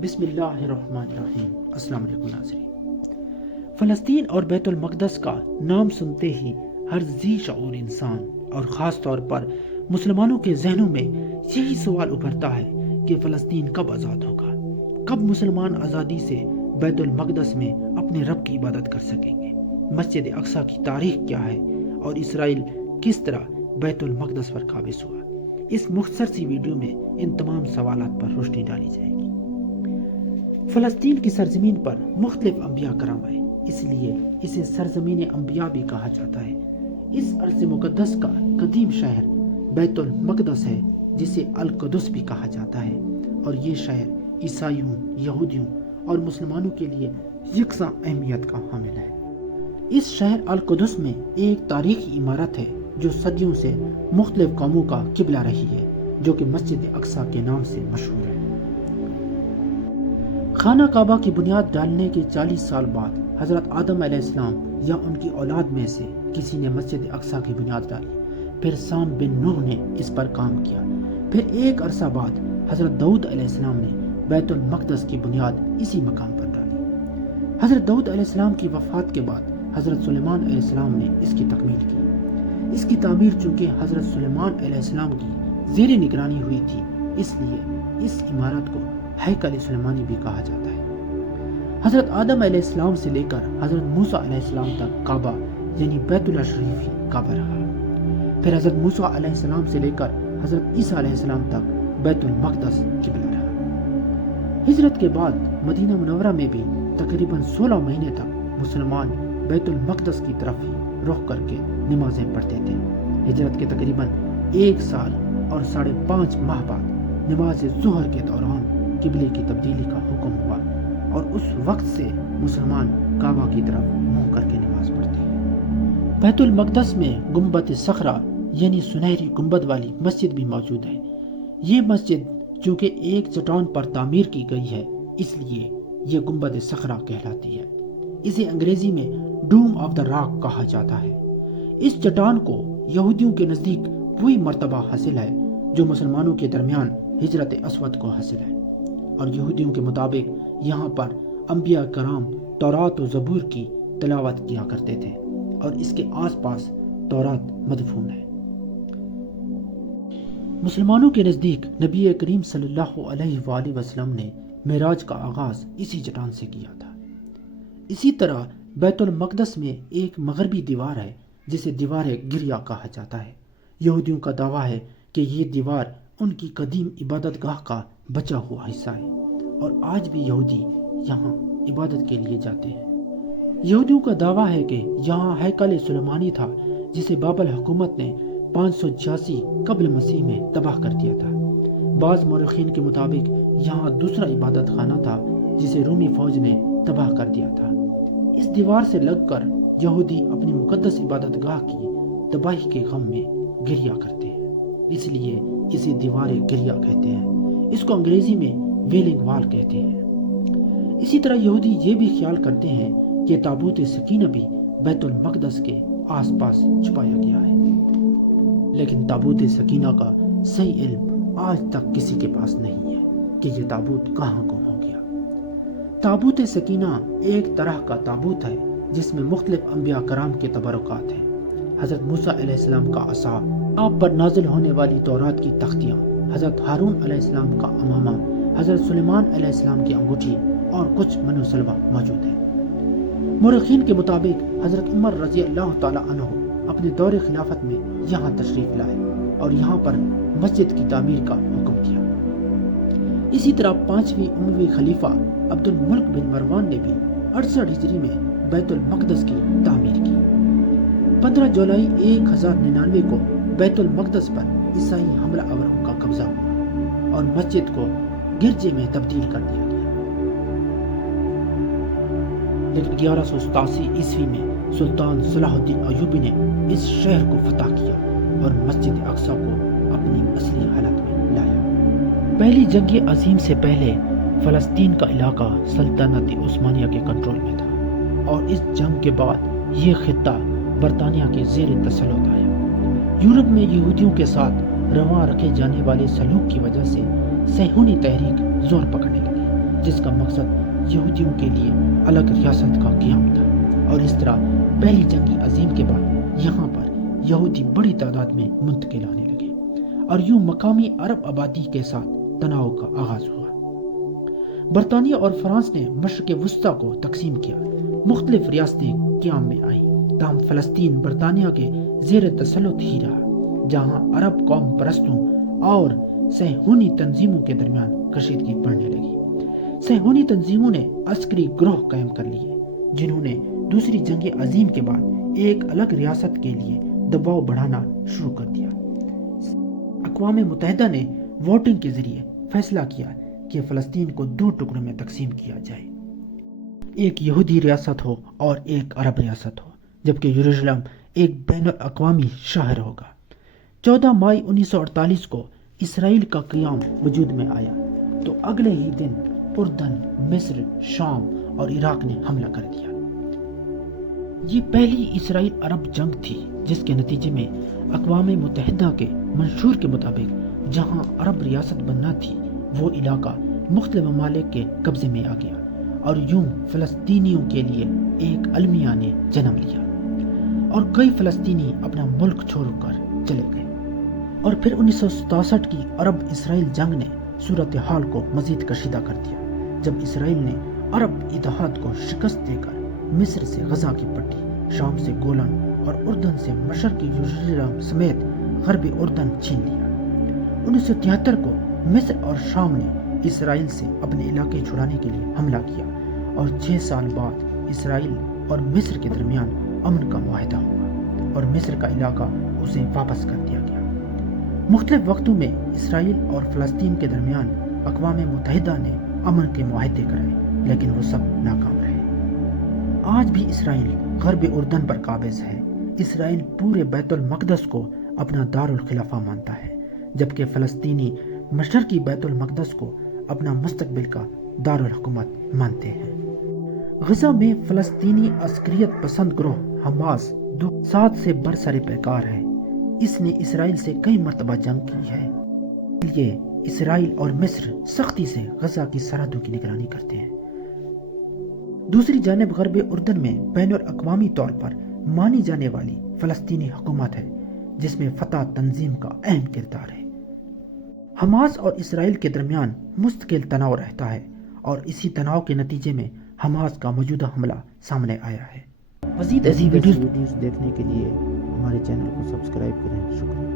بسم اللہ الرحمن الرحیم۔ السلام علیکم ناظرین۔ فلسطین اور بیت المقدس کا نام سنتے ہی ہر ذی شعور انسان اور خاص طور پر مسلمانوں کے ذہنوں میں یہی سوال ابھرتا ہے کہ فلسطین کب آزاد ہوگا، کب مسلمان آزادی سے بیت المقدس میں اپنے رب کی عبادت کر سکیں گے، مسجد اقصی کی تاریخ کیا ہے اور اسرائیل کس طرح بیت المقدس پر قابض ہوا۔ اس مختصر سی ویڈیو میں ان تمام سوالات پر روشنی ڈالی جائے گی۔ فلسطین کی سرزمین پر مختلف انبیاء کرام آئے، اس لیے اسے سرزمین انبیاء بھی کہا جاتا ہے۔ اس ارض مقدس کا قدیم شہر بیت المقدس ہے، جسے القدس بھی کہا جاتا ہے، اور یہ شہر عیسائیوں، یہودیوں اور مسلمانوں کے لیے یکساں اہمیت کا حامل ہے۔ اس شہر القدس میں ایک تاریخی عمارت ہے جو صدیوں سے مختلف قوموں کا قبلہ رہی ہے، جو کہ مسجد اقصی کے نام سے مشہور ہے۔ خانہ کعبہ کی بنیاد ڈالنے کے 40 سال بعد حضرت آدم علیہ السلام یا ان کی اولاد میں سے کسی نے مسجد اقصی کی بنیاد ڈالی، پھر سام بن نوح نے اس پر کام کیا، پھر ایک عرصہ بعد حضرت داؤد علیہ السلام نے بیت المقدس کی بنیاد اسی مقام پر ڈالی۔ حضرت داؤد علیہ السلام کی وفات کے بعد حضرت سلیمان علیہ السلام نے اس کی تکمیل کی۔ اس کی تعمیر چونکہ حضرت سلیمان علیہ السلام کی زیر نگرانی ہوئی تھی، اس لیے اس عمارت کو ہیکل سلیمانی بھی کہا جاتا ہے۔ حضرت آدم علیہ السلام سے لے کر حضرت موسیٰ علیہ السلام تک کعبہ یعنی بیت اللہ شریف ہی کعبہ رہا۔ پھر حضرت موسیٰ علیہ السلام سے لے کر حضرت عیسیٰ علیہ السلام تک بیت المقدس قبلہ رہا۔ ہجرت کے بعد مدینہ منورہ میں بھی تقریباً 16 مہینے تک مسلمان بیت المقدس کی طرف ہی رخ کر کے نمازیں پڑھتے تھے۔ ہجرت کے تقریباً 1 سال اور 5.5 ماہ بعد نماز ظہر کے دوران قبلے کی تبدیلی کا حکم ہوا، اور اس وقت سے مسلمان کعبہ کی طرف منہ کر کے نماز پڑھتے ہیں۔ بیت المقدس میں گنبد صخرہ یعنی سنہری گنبد والی مسجد بھی موجود ہے۔ یہ مسجد چونکہ ایک چٹان پر تعمیر کی گئی ہے، اس لیے یہ گنبد صخرہ کہلاتی ہے۔ اسے انگریزی میں ڈوم آف دا راک کہا جاتا ہے۔ اس چٹان کو یہودیوں کے نزدیک وہی مرتبہ حاصل ہے جو مسلمانوں کے درمیان ہجرت اسود کو حاصل ہے، اور یہودیوں کے مطابق یہاں پر انبیاء کرام تورات و زبور کی تلاوت کیا کرتے تھے، اور اس کے آس پاس تورات مدفون ہے۔ مسلمانوں کے نزدیک نبی کریم صلی اللہ علیہ وآلہ وسلم نے معراج کا آغاز اسی چٹان سے کیا تھا۔ اسی طرح بیت المقدس میں ایک مغربی دیوار ہے جسے دیوار گریا کہا جاتا ہے۔ یہودیوں کا دعویٰ ہے کہ یہ دیوار ان کی قدیم عبادت گاہ کا بچا ہوا حصہ ہے، اور آج بھی یہودی یہاں عبادت کے لیے جاتے ہیں۔ یہودیوں کا دعویٰ ہے کہ یہاں ہیکل سلیمانی تھا، جسے بابل حکومت نے 586 قبل مسیح میں تباہ کر دیا تھا۔ بعض مورخین کے مطابق یہاں دوسرا عبادت خانہ تھا جسے رومی فوج نے تباہ کر دیا تھا۔ اس دیوار سے لگ کر یہودی اپنی مقدس عبادت گاہ کی تباہی کے غم میں گریا کرتے ہیں، اس لیے اسے دیوار گریا کہتے ہیں۔ اس کو انگریزی میں ویلنگ وال کہتے ہیں۔ اسی طرح یہودی یہ بھی خیال کرتے ہیں کہ تابوت سکینہ بھی بیت المقدس کے آس پاس چھپایا گیا ہے، لیکن تابوت سکینہ کا صحیح علم آج تک کسی کے پاس نہیں ہے کہ یہ تابوت کہاں گم ہو گیا۔ تابوت سکینہ ایک طرح کا تابوت ہے جس میں مختلف انبیاء کرام کے تبرکات ہیں۔ حضرت موسیٰ علیہ السلام کا عصا، آپ پر نازل ہونے والی تورات کی تختیاں، حضرت ہارون علیہ السلام کا امامہ، حضرت سلیمان علیہ السلام کی انگوٹھی اور کچھ من و سلوہ موجود ہے۔ مورخین کے مطابق حضرت عمر رضی اللہ تعالی عنہ اپنے دور خلافت میں یہاں تشریف لائے اور یہاں پر مسجد کی تعمیر کا حکم دیا۔ اسی طرح 5ویں اموی خلیفہ عبد الملک بن مروان نے بھی 68 ہجری میں بیت المقدس کی تعمیر کی۔ 15 جولائی 1099 کو بیت المقدس پر عیسائی حملہ آوروں کا قبضہ ہوا اور مسجد کو گرجے میں تبدیل کر دیا گیا، لیکن 1187 عیسوی میں سلطان صلاح الدین ایوبی نے اس شہر کو فتح کیا اور مسجد اقصی کو اپنی اصلی حالت میں لایا۔ پہلی جنگ عظیم سے پہلے فلسطین کا علاقہ سلطنت عثمانیہ کے کنٹرول میں تھا، اور اس جنگ کے بعد یہ خطہ برطانیہ کے زیر تسلط آیا۔ یورپ میں یہودیوں کے ساتھ رواں رکھے جانے والے سلوک کی وجہ سے صہیونی تحریک زور پکڑنے لگی، جس کا مقصد یہودیوں کے لیے الگ ریاست کا قیام تھا، اور اس طرح پہلی جنگ عظیم کے بعد یہاں پر یہودی بڑی تعداد میں منتقل ہونے لگے، اور یوں مقامی عرب آبادی کے ساتھ تناؤ کا آغاز ہوا۔ برطانیہ اور فرانس نے مشرق وسطیٰ کو تقسیم کیا، مختلف ریاستیں قیام میں آئیں، تاہم فلسطین برطانیہ کے زیر تسلط ہی رہا، جہاں عرب قوم پرستوں اور صہیونی تنظیموں کے درمیان کشیدگی بڑھنے لگی۔ صہیونی تنظیموں نے عسکری گروہ قائم کر لیے، جنہوں نے دوسری جنگ عظیم کے بعد ایک الگ ریاست کے لیے دباؤ بڑھانا شروع کر دیا۔ اقوام متحدہ نے ووٹنگ کے ذریعے فیصلہ کیا کہ فلسطین کو 2 ٹکڑوں میں تقسیم کیا جائے، ایک یہودی ریاست ہو اور ایک عرب ریاست ہو، جبکہ یروشلم ایک بین الاقوامی شہر ہوگا۔ 14 مئی 1948 کو اسرائیل کا قیام وجود میں آیا تو اگلے ہی دن اردن، مصر، شام اور عراق نے حملہ کر دیا۔ یہ پہلی اسرائیل عرب جنگ تھی جس کے نتیجے میں اقوام متحدہ کے منشور کے مطابق جہاں عرب ریاست بننا تھی وہ علاقہ مختلف ممالک کے قبضے میں آ گیا، اور یوں فلسطینیوں کے لیے ایک المیہ نے جنم لیا، اور کئی فلسطینی اپنا ملک چھوڑ کر چلے گئے۔ اور پھر 1967 کی عرب اسرائیل جنگ نے صورتحال کو مزید کشیدہ کر دیا، جب اسرائیل نے عرب اتحاد کو شکست دے کر مصر سے غزہ کی پٹی، شام سے گولن اور اردن سے مشرقی یروشلم سمیت غربی اردن چھین لیا۔ 1973 کو مصر اور شام نے اسرائیل سے اپنے علاقے چھڑانے کے لیے حملہ کیا، اور 6 سال بعد اسرائیل اور مصر کے درمیان امن کا معاہدہ ہوا، اور مصر کا علاقہ اسے واپس کر دیا گیا۔ مختلف وقتوں میں اسرائیل اور فلسطین کے درمیان اقوام متحدہ نے امن کے معاہدے کرائے، لیکن وہ سب ناکام رہے۔ آج بھی اسرائیل غرب اردن پر قابض ہے۔ اسرائیل پورے بیت المقدس کو اپنا دارالخلافہ مانتا ہے، جبکہ فلسطینی مشرقی بیت المقدس کو اپنا مستقبل کا دارالحکومت مانتے ہیں۔ غزہ میں فلسطینی عسکریت پسند گروہ حماس 2007 سے برسر پیکار ہے۔ اس نے اسرائیل سے کئی مرتبہ جنگ کی ہے، اس لیے اسرائیل اور مصر سختی سے غزہ کی سرحدوں کی نگرانی کرتے ہیں۔ دوسری جانب غرب اردن میں بین الاقوامی طور پر مانی جانے والی فلسطینی حکومت ہے، جس میں فتح تنظیم کا اہم کردار ہے۔ حماس اور اسرائیل کے درمیان مستقل تناؤ رہتا ہے، اور اسی تناؤ کے نتیجے میں حماس کا موجودہ حملہ سامنے آیا ہے۔ مزید ایسی ویڈیوز دیکھنے کے لیے ہمارے چینل کو سبسکرائب کریں۔ شکریہ۔